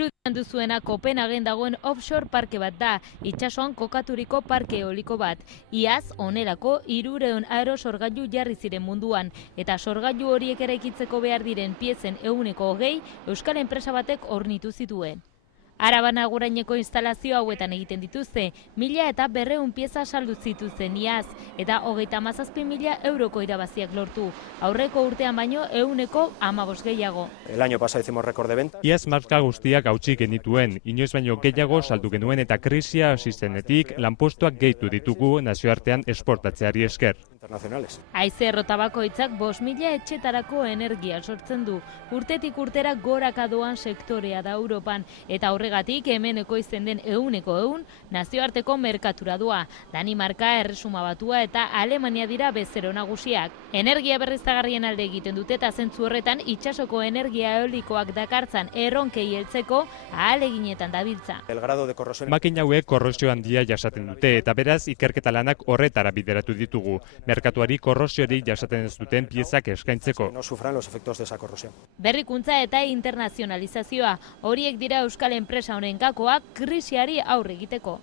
Iruditzen duzuena Kopenhagen dagoen offshore parke bat da, itsasoan kokaturiko parke eoliko bat. Iaz, onelako 300 aerosorgailu jarri ziren munduan, eta sorgailu horiek eraikitzeko behar diren piezen 20% euskal enpresa batek hornitu zituen. Araban Aguraineko instalazio hauetan egiten dituzte, 1.200 pieza saldu zituzten iaz, eta 37.000 euroko irabaziak lortu. Aurreko urtean baino 115% gehiago. El año pasado hicimos récord de ventas. Iaz marka guztiak hautsi genituen, inoiz baino gehiago saldu genuen eta krisia hasi zenetik lanpostuak gehitu ditugu nazioartean esportatzeari esker. Haize errotabakoitzak 5.000 etxetarako energia sortzen du. Urtetik urtera goraka doan sektorea da Europan, eta horregatik hemen ekoizten den 100% nazioarteko merkatura doa. Danimarka, Erresuma Batua eta Alemania dira bezero nagusiak. Energia berriztagarrien alde egiten dute eta zentzu horretan itsasoko energia eolikoak dakartzan erronkei heltzeko ahaleginetan dabiltza. Makina hauek korrosio handia jasaten dute eta beraz ikerketa lanak horretara bideratu ditugu. Merkatuari korrosiori jasaten ez duten piezak eskaintzeko. Berrikuntza eta internazionalizazioa, horiek dira euskal enpresa honen gakoak krisiari aurre egiteko.